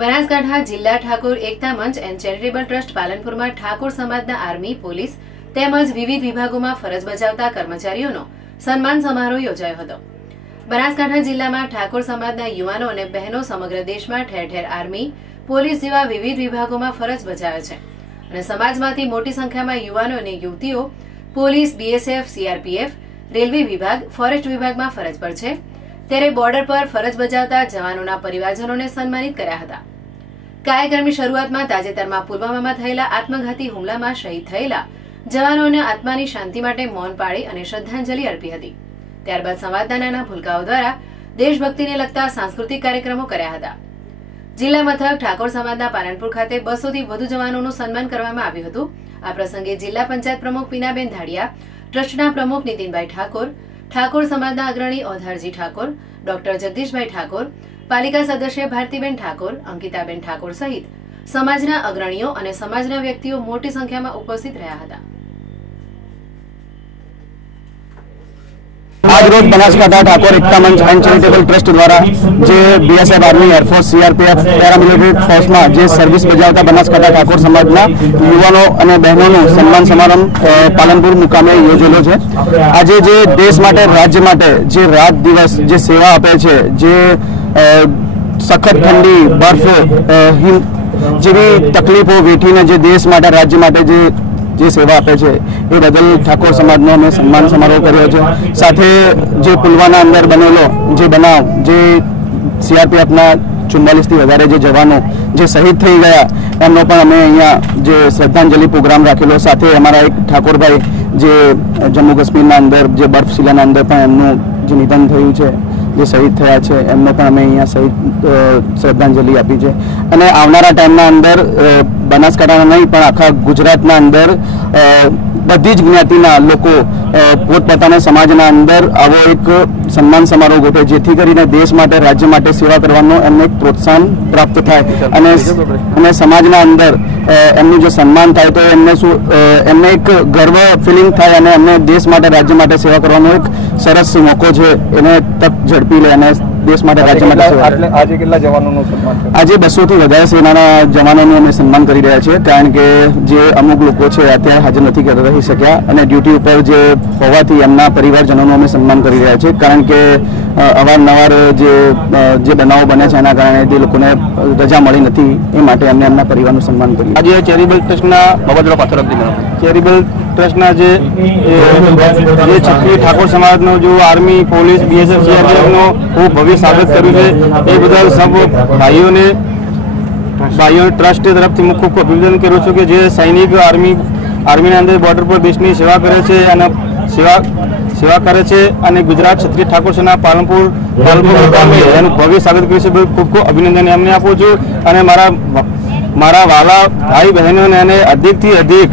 બનાસકાંઠા જિલ્લા ઠાકોર એકતા મંચ and charitable trust પાલનપુરમાં Thakor સમાજના આર્મી, પોલીસ તેમજ વિવિધ વિભાગોમાં ફરજ બજાવતા કર્મચારીઓનો સન્માન સમારોહ યોજાયો હતો। બનાસકાંઠા જિલ્લામાં ઠાકોર સમાજના યુવાનો અને બહેનો સમગ્ર દેશમાં ઠેર ઠેર આર્મી, પોલીસ જેવા વિવિધ વિભાગોમાં ફરજ બજાવે છે અને સમાજમાંથી મોટી સંખ્યામાં યુવાનો અને યુવતીઓ પોલીસ, બીએસએફ, સીઆરપીએફ, રેલવે વિભાગ, ફોરેસ્ટ વિભાગમાં ફરજ પર છે। ત્યારે બોર્ડર પર ફરજ બજાવતા જવાનોના પરિવારજનોને સન્માનિત કર્યા હતા। કાર્યક્રમની શરૂઆતમાં તાજેતરમાં પુલવામામાં થયેલા આત્મઘાતી હુમલામાં શહીદ થયેલા જવાનોને આત્માની શાંતિ માટે મૌન પાળી અને શ્રદ્ધાંજલિ અર્પી હતી। ત્યારબાદ સમાજના નાના ભૂલકાઓ દ્વારા દેશભક્તિને લગતા સાંસ્કૃતિક કાર્યક્રમો કર્યા હતા। જિલ્લા મથક ઠાકોર સમાજના પાલનપુર ખાતે 200 થી વધુ જવાનોનું સન્માન કરવામાં આવ્યું હતું। આ પ્રસંગે જિલ્લા પંચાયત પ્રમુખ પીનાબેન ધાડિયા, ટ્રસ્ટના પ્રમુખ નીતિનભાઈ ઠાકોર, ઠાકોર સમાજના અગ્રણી ઓધારજી ઠાકોર, ડોક્ટર જગદીશભાઈ ઠાકોર, પાલિકા સદસ્ય ભારતીબેન ઠાકોર, અંકિતાબેન ઠાકોર સહિત સમાજના અગ્રણીઓ અને સમાજના વ્યક્તિઓ મોટી સંખ્યામાં ઉપસ્થિત રહ્યા હતા। आज रोज बनासकांठा ठाकोर एकता मंच एंड चेरिटेबल ट्रस्ट द्वारा जे BSF, army, एरफोर्स, CRPF, paramilitary force में जे सर्विस बजावता बनासकांठा ठाकोर समाजना युवाओं और बहनों सम्मान समारंभ पालनपुर मुकामे योजेलो है। आज जे देश माटे, राज्य माटे जे रात दिवस जे सेवा आपे छे, जे सखत ठंडी, बर्फ, हिम जेवी तकलीफों वेठीने जे देश माटे, राज्य माटे जे सेवा आपे छे ए बदल ठाकोर समाजनो अमे सम्मान समारोह कर्यो छे। साथे जे पुलवामा अंदर बनेलो जे बनाव, जे सीआरपीएफना 44 થી વધારે જે જવાનો જે શહીદ થઈ ગયા એમનો પણ અમે અહીંયા જે શ્રદ્ધાંજલિ પ્રોગ્રામ રાખેલો। સાથે અમારા એક ઠાકોરભાઈ જે જમ્મુ કાશ્મીરના અંદર જે બર્ફશીલાના અંદર પણ એમનું જે નિધન થયું છે, જે શહીદ થયા છે, એમનો પણ અમે અહીંયા શહીદ શ્રદ્ધાંજલિ આપી છે। અને આવનારા ટાઈમના અંદર બનાસકાંઠાના નહીં પણ આખા ગુજરાતના અંદર બધી જ જ્ઞાતિના લોકો પોતપોતાના સમાજના અંદર આવો એક સન્માન સમારોહ ગોઠવે, જેથી કરીને દેશ માટે, રાજ્ય માટે સેવા કરવાનો એમને એક પ્રોત્સાહન પ્રાપ્ત થાય અને સમાજના અંદર એમનું જે સન્માન થાય તો એમને એક ગર્વ ફિલિંગ થાય અને એમને દેશ માટે, રાજ્ય માટે સેવા કરવાનો એક સરસ મોકો છે। એને તક ઝડપી લે અને દેશ માટે, રાજ્ય માટે સેવા। આજે કેટલા જવાનોનું સન્માન છે? આજે 200 થી વધારે સેનાના જવાનોનું અમે સન્માન કરી રહ્યા છીએ, કારણ કે જે અમુક લોકો છે અત્યારે હાજર નથી રહી શક્યા અને ડ્યુટી ઉપર જે હોવાથી એમના પરિવારજનોનું અમે સન્માન કરી રહ્યા છીએ, કારણ કે અવારનવાર જે બનાવો બને છે એના કારણે જે લોકોને રજા મળી નથી, એ માટે અમને એમના પરિવારનું સન્માન કર્યું। આજે ચેરિટેબલ ટ્રસ્ટના બાબતરો પાછળ ચેરિટેબલ ટ્રસ્ટના જે છત્રી ઠાકોર સમાજનો જો આર્મી, પોલીસ, બીએસએફ, સીઆરપીએફનો ખૂબ ભવ્ય સ્વાગત કર્યું છે, એ બદલ સૌ ભાઈઓને ટ્રસ્ટ તરફથી હું ખૂબ અભિનંદન કરું છું કે જે સૈનિક આર્મીના અંદર બોર્ડર પર દેશની સેવા કરે છે અને સેવા કરે છે અને ગુજરાત ક્ષત્રિય ઠાકોર સેના પાલનપુર મુકામે એનું ભવ્ય સ્વાગત કર્યું છે। ખૂબ ખૂબ અભિનંદન એમને આપું છું અને મારા વાલા ભાઈ બહેનોને એને અધિકથી અધિક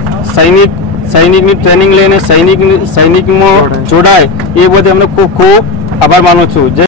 સૈનિકની ટ્રેનિંગ લઈને સૈનિકમાં જોડાય એ બધે એમને ખૂબ ખૂબ આભાર માનું છું।